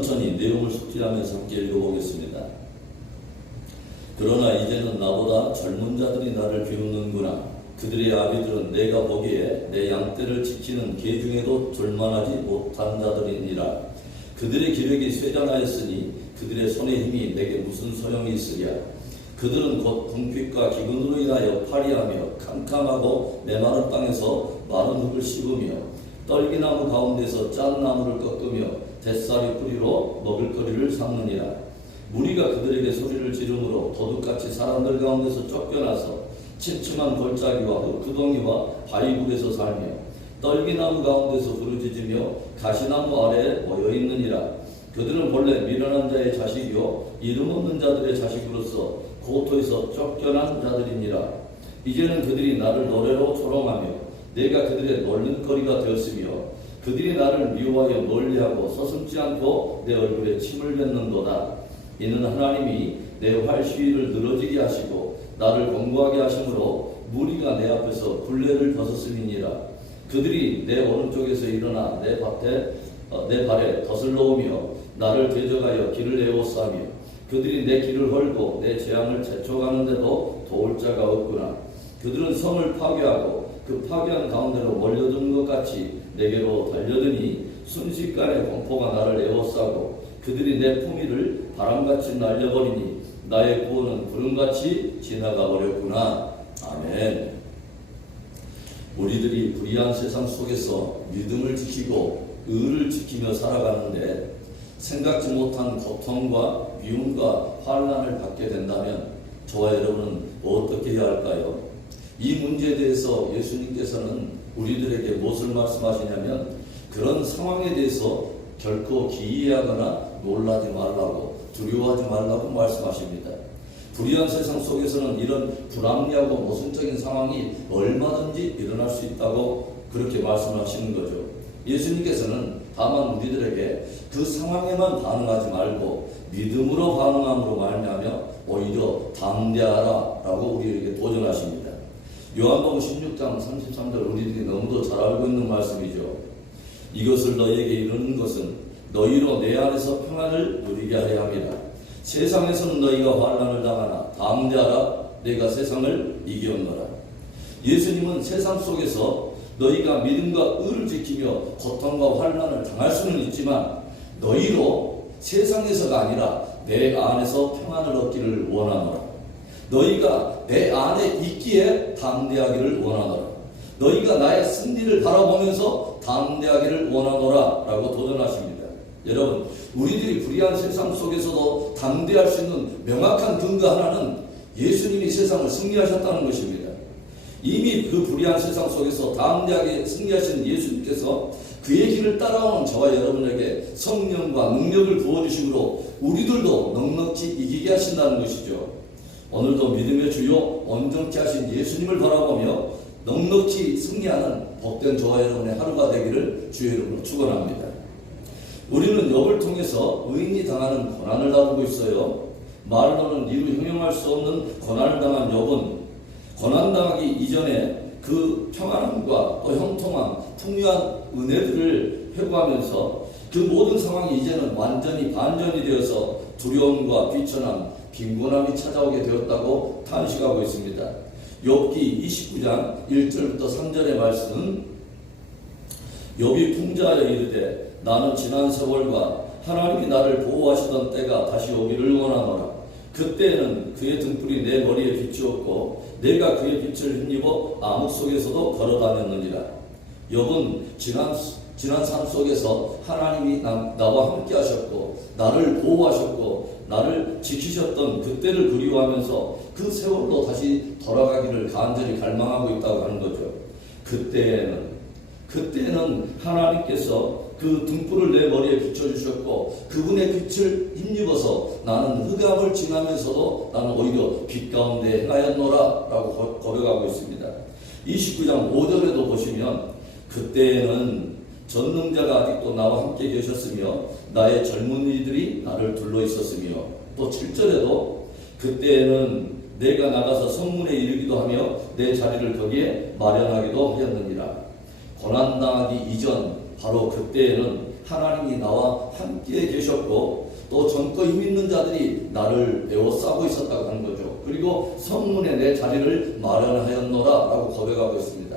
천천히 내용을 숙지하면서 함께 읽어보겠습니다. 그러나 이제는 나보다 젊은 자들이 나를 비웃는구나. 그들의 아비들은 내가 보기에 내 양떼를 지키는 개 중에도 졸만하지 못한 자들이니라. 그들의 기력이 쇠잔하였으니 그들의 손의 힘이 내게 무슨 소용이 있으랴. 그들은 곧 궁핍과 기근으로 인하여 파리하며 캄캄하고 메마른 땅에서 마른 흙을 씹으며 떨기나무 가운데서 짠 나무를 꺾으며 뱃살이 뿌리로 먹을거리를 삼느니라. 무리가 그들에게 소리를 지르므로 도둑같이 사람들 가운데서 쫓겨나서 침침한 골짜기와 흙구덩이와 바위굴에서 살며 떨기나무 가운데서 부르짖으며 가시나무 아래에 모여있느니라. 그들은 본래 미련한 자의 자식이요 이름 없는 자들의 자식으로서 고토에서 쫓겨난 자들이니라. 이제는 그들이 나를 노래로 조롱하며 내가 그들의 놀림거리가 되었으며 그들이 나를 미워하여 멀리하고 서슴지 않고 내 얼굴에 침을 뱉는도다. 이는 하나님이 내 활 시위를 늘어지게 하시고 나를 권고하게 하심으로 무리가 내 앞에서 굴레를 벗었음이니라. 그들이 내 오른쪽에서 일어나 내 발에 덫을 놓으며 나를 대적하여 길을 에워싸며 그들이 내 길을 헐고 내 재앙을 재촉하는데도 도울 자가 없구나. 그들은 성을 파괴하고 그 파괴한 가운데로 몰려드는 것 같이 내게로 달려드니 순식간에 공포가 나를 에워싸고 그들이 내 품위를 바람같이 날려버리니 나의 구원은 구름같이 지나가 버렸구나. 아멘. 우리들이 불의한 세상 속에서 믿음을 지키고 의를 지키며 살아가는데 생각지 못한 고통과 미움과 환난을 받게 된다면 저와 여러분은 어떻게 해야 할까요? 이 문제에 대해서 예수님께서는 우리들에게 무엇을 말씀하시냐면 그런 상황에 대해서 결코 기이하거나 놀라지 말라고 두려워하지 말라고 말씀하십니다. 불의한 세상 속에서는 이런 불합리하고 모순적인 상황이 얼마든지 일어날 수 있다고 그렇게 말씀하시는 거죠. 예수님께서는 다만 우리들에게 그 상황에만 반응하지 말고 믿음으로 반응함으로 말미암아 오히려 담대하라 라고 우리에게 도전하십니다. 요한복음 16장 33절 우리들이 너무도 잘 알고 있는 말씀이죠. 이것을 너희에게 이르는 것은 너희로 내 안에서 평안을 누리게 하려 함이라. 세상에서는 너희가 환난을 당하나 담대하라. 내가 세상을 이겼노라. 예수님은 세상 속에서 너희가 믿음과 의를 지키며 고통과 환난을 당할 수는 있지만 너희로 세상에서가 아니라 내 안에서 평안을 얻기를 원하노라. 너희가 내 안에 있기에 담대하기를 원하노라. 너희가 나의 승리를 바라보면서 담대하기를 원하노라 라고 도전하십니다. 여러분, 우리들이 불의한 세상 속에서도 담대할 수 있는 명확한 근거 하나는 예수님이 세상을 승리하셨다는 것입니다. 이미 그 불의한 세상 속에서 담대하게 승리하신 예수님께서 그의 길을 따라오는 저와 여러분에게 성령과 능력을 부어주심으로 우리들도 넉넉히 이기게 하신다는 것이죠. 오늘도 믿음의 주요 온전케 하신 예수님을 바라보며 넉넉히 승리하는 복된 저와 여러분의 하루가 되기를 주의 이름으로 축원합니다. 우리는 욥을 통해서 의인이 당하는 고난을 다루고 있어요. 말로는 이루 형용할 수 없는 고난을 당한 욥은 고난당하기 이전에 그 평안함과 또 형통함, 풍요한 은혜들을 회고하면서 그 모든 상황이 이제는 완전히 반전이 되어서 두려움과 비천함, 빈곤함이 찾아오게 되었다고 탄식하고 있습니다. 욥기 29장 1절부터 3절의 말씀은 욥이 풍자하여 이르되 나는 지난 세월과 하나님이 나를 보호하시던 때가 다시 오기를 원하노라. 그때는 그의 등불이 내 머리에 비추었고 내가 그의 빛을 힘입어 암흑 속에서도 걸어다녔느니라. 욥은 지난 삶 속에서 하나님이 나와 함께 하셨고 나를 보호하셨고 나를 지키셨던 그때를 그리워하면서 그 세월로 다시 돌아가기를 간절히 갈망하고 있다고 하는 거죠. 그때는 하나님께서 그 등불을 내 머리에 비춰주셨고 그분의 빛을 힘입어서 나는 흑암을 지나면서도 나는 오히려 빛 가운데 행하였노라 라고 고백하고 있습니다. 29장 5절에도 보시면 그때에는 전능자가 아직도 나와 함께 계셨으며 나의 젊은이들이 나를 둘러 있었으며 또 7절에도 그때에는 내가 나가서 성문에 이르기도 하며 내 자리를 거기에 마련하기도 하였느니라. 고난당하기 이전 바로 그때에는 하나님이 나와 함께 계셨고 또 젊고 힘 있는 자들이 나를 에워싸고 있었다고 하는 거죠. 그리고 성문에 내 자리를 마련하였노라 라고 고백하고 있습니다.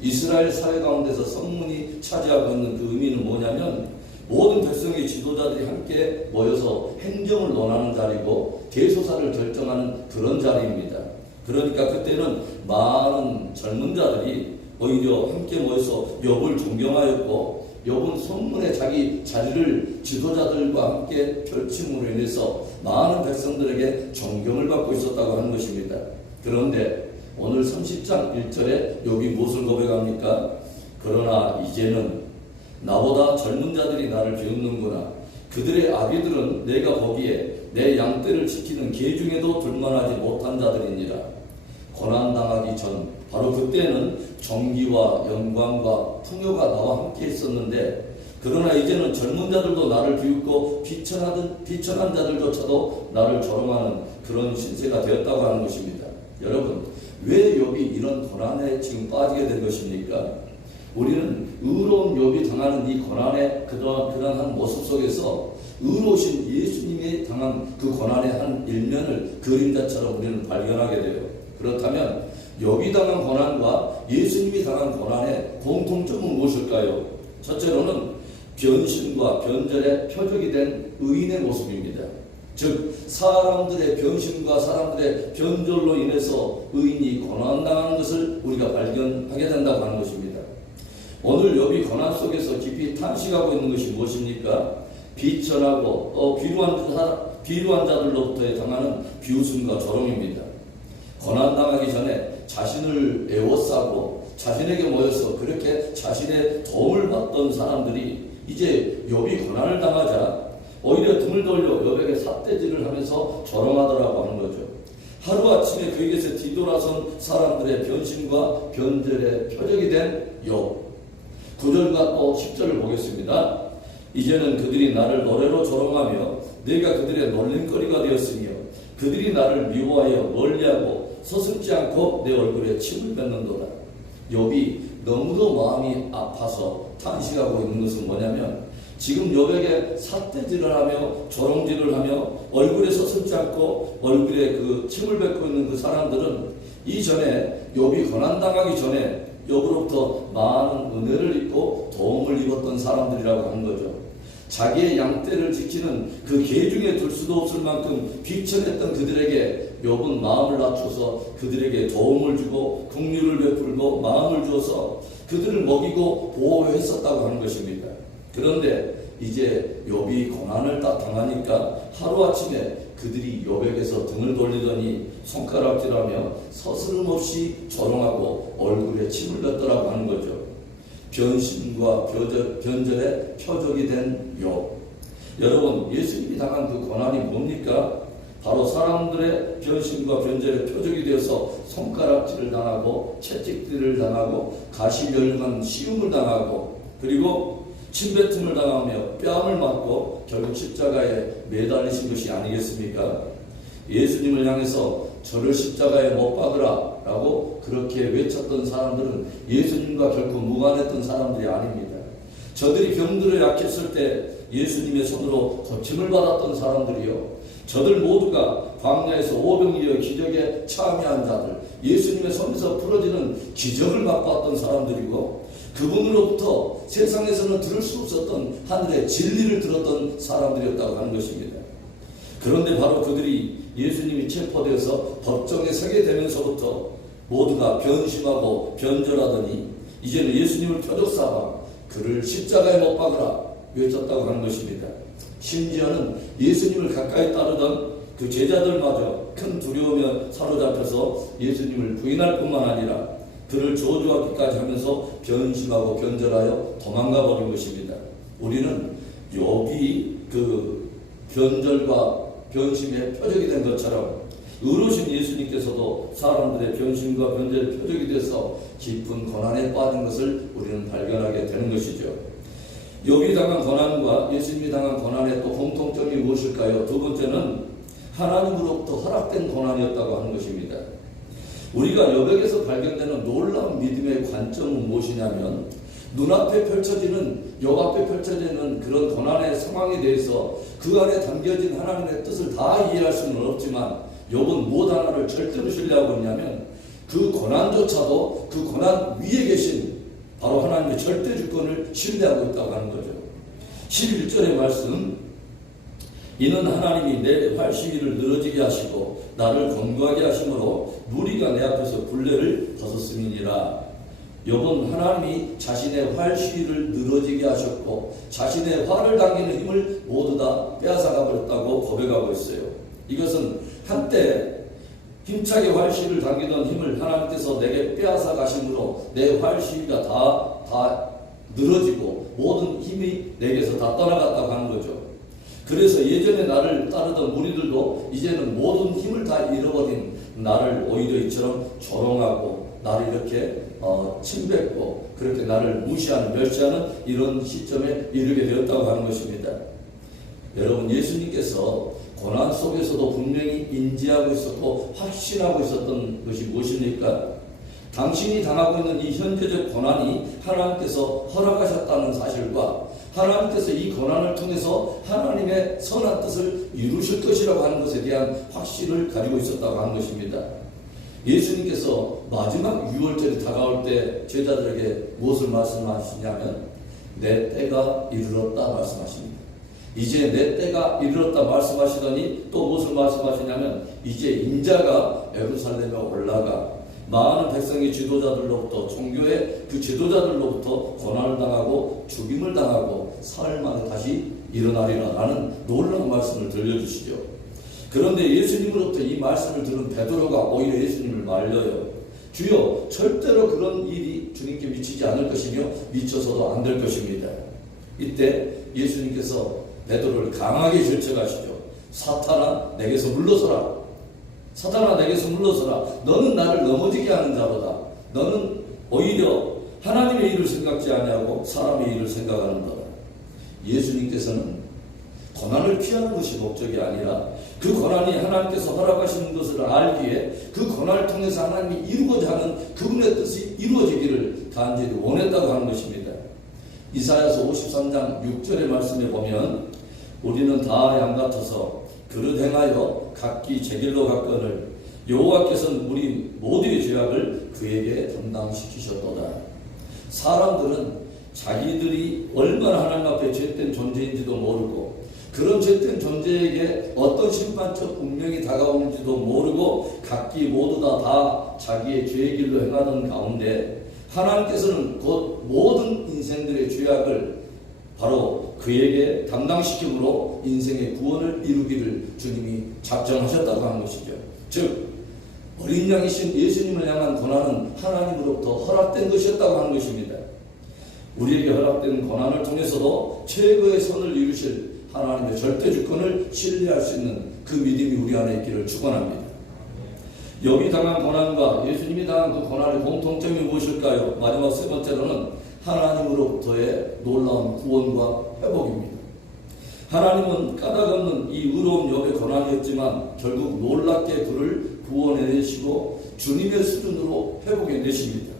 이스라엘 사회 가운데서 성문이 차지하고 있는 그 의미는 뭐냐면 모든 백성의 지도자들이 함께 모여서 행정을 논하는 자리고 대소사를 결정하는 그런 자리입니다. 그러니까 그때는 많은 젊은 자들이 오히려 함께 모여서 욥을 존경하였고 욥은 성문에 자기 자리를 지도자들과 함께 펼침으로 인해서 많은 백성들에게 존경을 받고 있었다고 하는 것입니다. 그런데 오늘 30장 1절에 욥이 무엇을 고백합니까? 그러나 이제는 나보다 젊은 자들이 나를 비웃는구나. 그들의 아비들은 내가 보기에 내 양떼를 지키는 개 중에도 둘만하지 못한 자들이니라. 고난당하기 전 바로 그때는 정기와 영광과 풍요가 나와 함께 있었는데 그러나 이제는 젊은 자들도 나를 비웃고 비천한 자들조차도 나를 조롱하는 그런 신세가 되었다고 하는 것입니다. 여러분, 왜 욥이 이런 고난에 지금 빠지게 된 것입니까? 우리는 의로운 욥이 당하는 이 고난의 그러한 모습 속에서 의로우신 예수님이 당한 그 고난의 한 일면을 그림자처럼 우리는 발견하게 돼요. 그렇다면 욥이 당한 고난과 예수님이 당한 고난의 공통점은 무엇일까요? 첫째로는 변심과 변절의 표적이 된 의인의 모습입니다. 즉 사람들의 변심과 사람들의 변절로 인해서 의인이 고난당하는 것을 우리가 발견하게 된다고 하는 것입니다. 오늘 욥이 고난 속에서 깊이 탄식하고 있는 것이 무엇입니까? 비천하고 비루한 자들로부터 당하는 비웃음과 조롱입니다. 고난당하기 전에 자신을 에워싸고 자신에게 모여서 그렇게 자신의 도움을 받던 사람들이 이제 욥이 고난을 당하자 오히려 등을 돌려 욥에게 삿대질을 하면서 조롱하더라고 하는 거죠. 하루아침에 그에게서 뒤돌아선 사람들의 변심과 변절의 표적이 된 욥. 9절과 또 10절을 보겠습니다. 이제는 그들이 나를 노래로 조롱하며 내가 그들의 놀림거리가 되었으며 그들이 나를 미워하여 멀리하고 서슴지 않고 내 얼굴에 침을 뱉는도다. 욥이 너무도 마음이 아파서 탄식하고 있는 것은 뭐냐면 지금 욥에게 삿대질을 하며 조롱질을 하며 얼굴에 서슴지 않고 얼굴에 그 침을 뱉고 있는 그 사람들은 이전에 욥이 고난당하기 전에 욥으로부터 많은 은혜를 입고 도움을 입었던 사람들이라고 하는 거죠. 자기의 양떼를 지키는 그 개 중에 둘 수도 없을 만큼 비천했던 그들에게 욥은 마음을 낮춰서 그들에게 도움을 주고 긍휼을 베풀고 마음을 주어서 그들을 먹이고 보호했었다고 하는 것입니다. 그런데 이제 욥이 고난을 딱 당하니까 하루아침에 그들이 욥에게서 등을 돌리더니 손가락질하며 서스름없이 조롱하고 얼굴에 침을 뱉더라고 하는 거죠. 변심과 변절의 표적이 된 욥. 여러분, 예수님이 당한 그 고난이 뭡니까? 바로 사람들의 변심과 변절의 표적이 되어서 손가락질을 당하고 채찍질을 당하고 가시멸망 시움을 당하고 그리고 침뱉음을 당하며 뺨을 맞고 결국 십자가에 매달리신 것이 아니겠습니까? 예수님을 향해서 저를 십자가에 못 박으라 라고 그렇게 외쳤던 사람들은 예수님과 결코 무관했던 사람들이 아닙니다. 저들이 병들어 약했을 때 예수님의 손으로 고침을 받았던 사람들이요, 저들 모두가 광야에서 오병이어 기적에 참여한 자들, 예수님의 손에서 풀어지는 기적을 맛봤던 사람들이고 그분으로부터 세상에서는 들을 수 없었던 하늘의 진리를 들었던 사람들이었다고 하는 것입니다. 그런데 바로 그들이 예수님이 체포되어서 법정에 서게 되면서부터 모두가 변심하고 변절하더니 이제는 예수님을 표적 삼아 그를 십자가에 못 박으라 외쳤다고 하는 것입니다. 심지어는 예수님을 가까이 따르던 그 제자들마저 큰 두려움에 사로잡혀서 예수님을 부인할 뿐만 아니라 그를 저주하기까지 하면서 변심하고 변절하여 도망가 버린 것입니다. 우리는 욥이 그 변절과 변심의 표적이 된 것처럼 의로우신 예수님께서도 사람들의 변심과 변절의 표적이 돼서 깊은 고난에 빠진 것을 우리는 발견하게 되는 것이죠. 욥이 당한 고난과 예수님이 당한 고난의 또 공통점이 무엇일까요? 두 번째는 하나님으로부터 허락된 고난이었다고 하는 것입니다. 우리가 욥에게서 발견되는 놀라운 믿음의 관점은 무엇이냐면 눈앞에 펼쳐지는 앞에 펼쳐지는 그런 고난의 상황에 대해서 그 안에 담겨진 하나님의 뜻을 다 이해할 수는 없지만 욥은 무엇 하나를 절대로 신뢰하고 있냐면 그 고난조차도 그 고난 위에 계신 바로 하나님의 절대 주권을 신뢰하고 있다고 하는 거죠. 11절의 말씀, 이는 하나님이 내 활시위를 늘어지게 하시고 나를 건강하게 하심으로 무리가 내 앞에서 굴레를 벗었음이니라. 욥은 하나님이 자신의 활시위를 늘어지게 하셨고 자신의 활을 당기는 힘을 모두 다 빼앗아가 버렸다고 고백하고 있어요. 이것은 한때 힘차게 활시위를 당기던 힘을 하나님께서 내게 빼앗아 가심으로 내 활시위가 다 늘어지고 모든 힘이 내게서 다 떠나갔다고 하는 거죠. 그래서 예전에 나를 따르던 무리들도 이제는 모든 힘을 다 잃어버린 나를 오히려 이처럼 조롱하고 나를 이렇게 침뱉고 그렇게 나를 무시하는 멸시하는 이런 시점에 이르게 되었다고 하는 것입니다. 여러분, 예수님께서 고난 속에서도 분명히 인지하고 있었고 확신하고 있었던 것이 무엇입니까? 당신이 당하고 있는 이 현재적 고난이 하나님께서 허락하셨다는 사실과 하나님께서 이 고난을 통해서 하나님의 선한 뜻을 이루실 것이라고 하는 것에 대한 확신을 가지고 있었다고 하는 것입니다. 예수님께서 마지막 유월절이 다가올 때 제자들에게 무엇을 말씀하시냐면 내 때가 이르렀다 말씀하십니다. 이제 내 때가 이르렀다 말씀하시더니 또 무엇을 말씀하시냐면 이제 인자가 예루살렘에 올라가 많은 백성의 지도자들로부터 종교의 그 지도자들로부터 고난을 당하고 죽임을 당하고 사흘 만에 다시 일어나리라 라는 놀라운 말씀을 들려주시죠. 그런데 예수님으로부터 이 말씀을 들은 베드로가 오히려 예수님을 말려요. 주여, 절대로 그런 일이 주님께 미치지 않을 것이며 미쳐서도 안 될 것입니다. 이때 예수님께서 베드로를 강하게 질책하시죠. 사탄아, 내게서 물러서라. 사탄아, 내게서 물러서라. 너는 나를 넘어지게 하는 자로다. 너는 오히려 하나님의 일을 생각지 아니하고 사람의 일을 생각하는 거다. 예수님께서는 고난을 피하는 것이 목적이 아니라 그 고난이 하나님께서 허락하시는 것을 알기에 그 고난을 통해서 하나님이 이루고자 하는 그분의 뜻이 이루어지기를 간절히 원했다고 하는 것입니다. 이사야서 53장 6절의 말씀에 보면 우리는 다 양같아서 그릇 행하여 각기 제 길로 갔거늘 여호와께서는 우리 모두의 죄악을 그에게 담당시키셨도다. 사람들은 자기들이 얼마나 하나님 앞에 죄된 존재인지도 모르고 그런 죄된 존재에게 어떤 심판적 운명이 다가오는지도 모르고 각기 모두 다 자기의 죄의 길로 행하는 가운데 하나님께서는 곧 모든 인생들의 죄악을 바로 그에게 담당시킴으로 인생의 구원을 이루기를 주님이 작정하셨다고 하는 것이죠. 즉 어린 양이신 예수님을 향한 고난은 하나님으로부터 허락된 것이었다고 하는 것입니다. 우리에게 허락된 고난을 통해서도 최고의 선을 이루실 하나님의 절대 주권을 신뢰할 수 있는 그 믿음이 우리 안에 있기를 축원합니다. 욥이 당한 고난과 예수님이 당한 그 고난의 공통점이 무엇일까요? 마지막 세 번째로는 하나님으로부터의 놀라운 구원과 회복입니다. 하나님은 까닭없는 이 의로운 욥의 고난이었지만 결국 놀랍게 그를 구원해내시고 주님의 수준으로 회복해내십니다.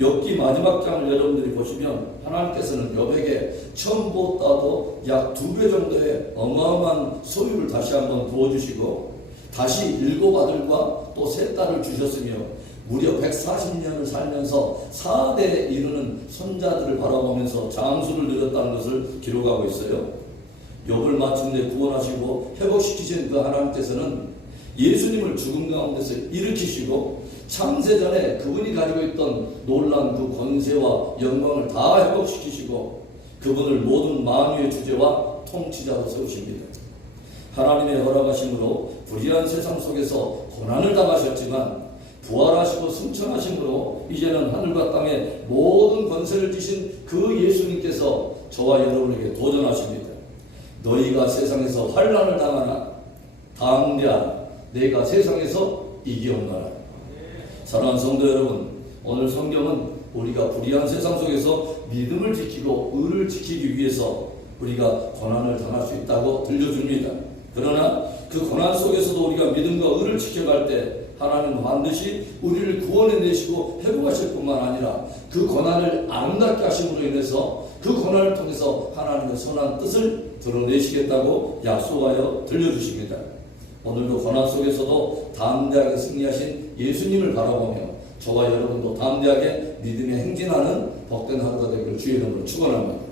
욥기 마지막 장을 여러분들이 보시면 하나님께서는 욥에게 처음보다도 약 2배 정도의 어마어마한 소유를 다시 한번 부어주시고 다시 7 아들과 또 3 딸을 주셨으며 무려 140년을 살면서 4대에 이르는 손자들을 바라보면서 장수를 누렸다는 것을 기록하고 있어요. 욥을 마침내 구원하시고 회복시키신 그 하나님께서는 예수님을 죽음 가운데서 일으키시고 창세전에 그분이 가지고 있던 놀라운 그 권세와 영광을 다 회복시키시고 그분을 모든 만유의 주제와 통치자로 세우십니다. 하나님의 허락하심으로 불의한 세상 속에서 고난을 당하셨지만 부활하시고 승천하심으로 이제는 하늘과 땅에 모든 권세를 지신 그 예수님께서 저와 여러분에게 도전하십니다. 너희가 세상에서 환난을 당하나 담대하라. 내가 세상에서 이기었노라. 사랑하는 성도 여러분, 오늘 성경은 우리가 불의한 세상 속에서 믿음을 지키고 의를 지키기 위해서 우리가 고난을 당할 수 있다고 들려줍니다. 그러나 그 고난 속에서도 우리가 믿음과 의를 지켜갈 때 하나님은 반드시 우리를 구원해 내시고 회복하실 뿐만 아니라 그 고난을 아름답게 하심으로 인해서 그 고난을 통해서 하나님의 선한 뜻을 드러내시겠다고 약속하여 들려주십니다. 오늘도 고난 속에서도 담대하게 승리하신 예수님을 바라보며 저와 여러분도 담대하게 믿음에 행진하는 복된 하루가 되기를 주의 이름으로 축원합니다.